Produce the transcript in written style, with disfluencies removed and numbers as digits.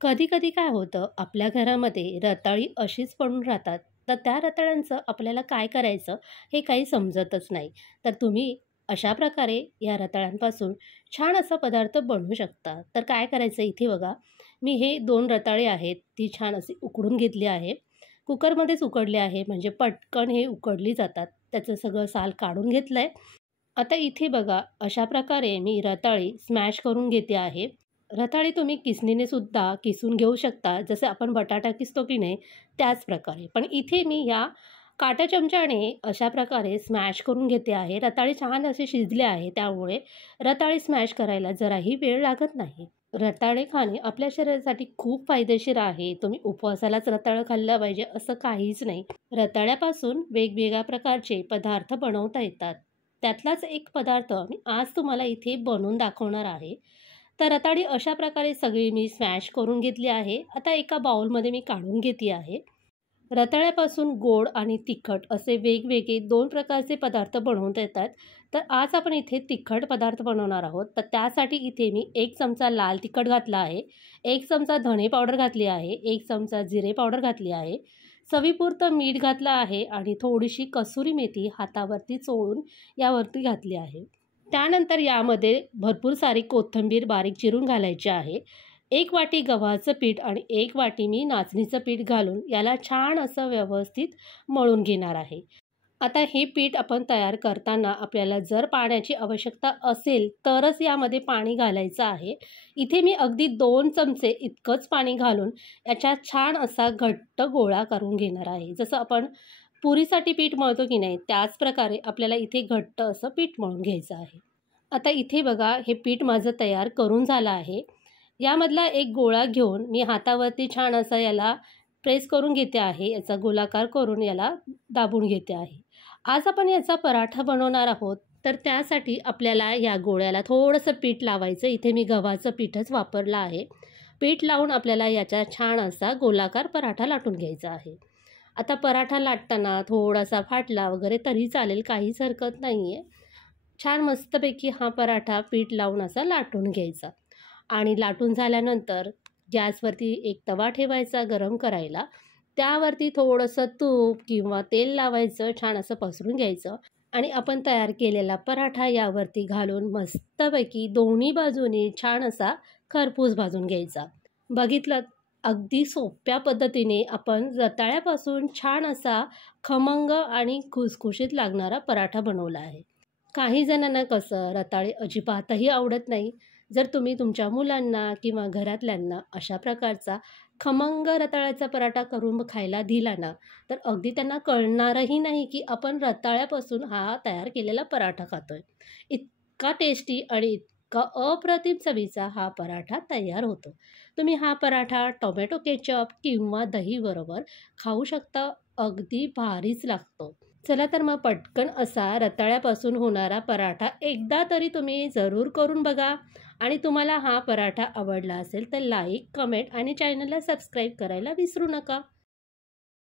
कधी-कधी काय होतं, आपल्या घरामध्ये रताळी अशीच पडून राहतात. तर त्या रताळ्यांचं आपल्याला काय करायचं हे काही समजतच नाही. तर तुम्ही अशा प्रकारे या रताळ्यांपासून छान असा पदार्थ बनवू शकता. तर काय करायचं इथे बघा, मी हे 2 रताळे आहेत, ती छान अशी उकडून घेतली आहे. कुकरमध्येच उकडले आहे, म्हणजे पटकन हे उकडली जातात. त्याचं सगळं साल काढून घेतलंय. आता इथे बघा, अशा प्रकारे मी रताळी स्मॅश करून घेते आहे. रताळी तुम्ही किसणीने सुद्धा किसून घेऊ शकता, जसं आपण बटाटा किसतो की नाही त्याच प्रकारे. पण इथे मी या काटा चमच्याने अशा प्रकारे स्मॅश करून घेते आहे. रताळे छान असे शिजले आहे, त्यामुळे रताळे स्मॅश करायला जराही वेळ लागत नाही. रताळे खाणे आपल्या शरीरासाठी खूप फायदेशीर आहे. तुम्ही उपवासालाच रताळं खाल्लं पाहिजे असं काहीच नाही. रताळ्यापासून वेगवेगळ्या प्रकारचे पदार्थ बनवता येतात. त्यातलाच एक पदार्थ मी आज तुम्हाला इथे बनवून दाखवणार आहे. तर रताळी अशा प्रकारे सगळी मी स्मॅश करून घेतली आहे. आता एका बाउलमध्ये मी काढून घेते आहे. रताळ्यापासून गोड आणि तिखट असे वेगवेगळे 2 प्रकारचे पदार्थ बनवता येतात. तर आज आपण इथे तिखट पदार्थ बनवणार आहोत. तर त्यासाठी इथे मी 1 चमचा लाल तिखट घातला आहे, 1 चमचा धणे पावडर घातली आहे, 1 चमचा जिरे पावडर घातली आहे, चवीपुरतं मीठ घातलं आहे आणि थोडीशी कसुरी मेथी हातावरती चोळून यावरती घातली आहे. त्यानंतर यामध्ये भरपूर सारी कोथिंबीर बारीक चिरून घालायची आहे. 1 वाटी गव्हाचं पीठ आणि 1 वाटी मी नाचणीचं पीठ घालून याला छान असं व्यवस्थित मळून घेणार आहे. आता हे पीठ आपण तयार करताना आपल्याला जर पाण्याची आवश्यकता असेल तरच यामध्ये पाणी घालायचं आहे. इथे मी अगदी 2 चमचे इतकंच पाणी घालून याच्यात छान असा घट्ट गोळा करून घेणार आहे. जसं आपण पुरीसाठी पीठ मळतो की नाही त्याच प्रकारे आपल्याला इथे घट्ट असं पीठ मळून घ्यायचं आहे. आता इथे बघा, हे पीठ माझं तयार करून झालं आहे. यामधला एक गोळा घेऊन मी हातावरती छान असा याला प्रेस करून घेते आहे. याचा गोलाकार करून याला दाबून घेते आहे. आज आपण याचा पराठा बनवणार आहोत. तर त्यासाठी आपल्याला या गोळ्याला थोडंसं पीठ लावायचं. इथे मी गव्हाचं पीठच वापरलं आहे. पीठ लावून आपल्याला याचा छान असा गोलाकार पराठा लाटून घ्यायचा आहे. आता पराठा लाटताना थोडासा फाटला वगैरे तरी चालेल, काहीच हरकत नाही आहे. छान मस्तपैकी हा पराठा पीठ लावून असा लाटून घ्यायचा आणि लाटून झाल्यानंतर गॅसवरती एक तवा ठेवायचा गरम करायला. त्यावरती थोडंसं तूप किंवा तेल लावायचं, छान असं पसरून घ्यायचं आणि आपण तयार केलेला पराठा यावरती घालून मस्तपैकी दोन्ही बाजूनी छान असा खरपूस भाजून घ्यायचा. बघितलं, अगदी सोप्या पद्धतीने आपण रताळ्यापासून छान असा खमंग आणि खुसखुशीत लागणारा पराठा बनवला आहे. काही जणांना कसं रताळे अजिबातही आवडत नाही. जर तुम्ही तुमच्या मुलांना किंवा घरातल्यांना अशा प्रकारचा खमंग रताळ्याचा पराठा करून खायला दिला ना, तर अगदी त्यांना कळणारही नाही की आपण रताळ्यापासून हा तयार केलेला पराठा खातोय. इतका टेस्टी आणि इतका अप्रतिम चवीचा हा पराठा तयार होतो. तुम्ही हा पराठा टोमॅटो केचप किंवा दहीबरोबर खाऊ शकता. अगदी भारीच लागतो. चला तर मग पटकन असा रताळ्यापासून होणारा पराठा एकदा तरी तुम्ही जरूर करून बघा. आणि तुम्हाला हा पराठा आवडला असेल तर लाईक, कमेंट आणि चॅनलला सबस्क्राईब करायला विसरू नका.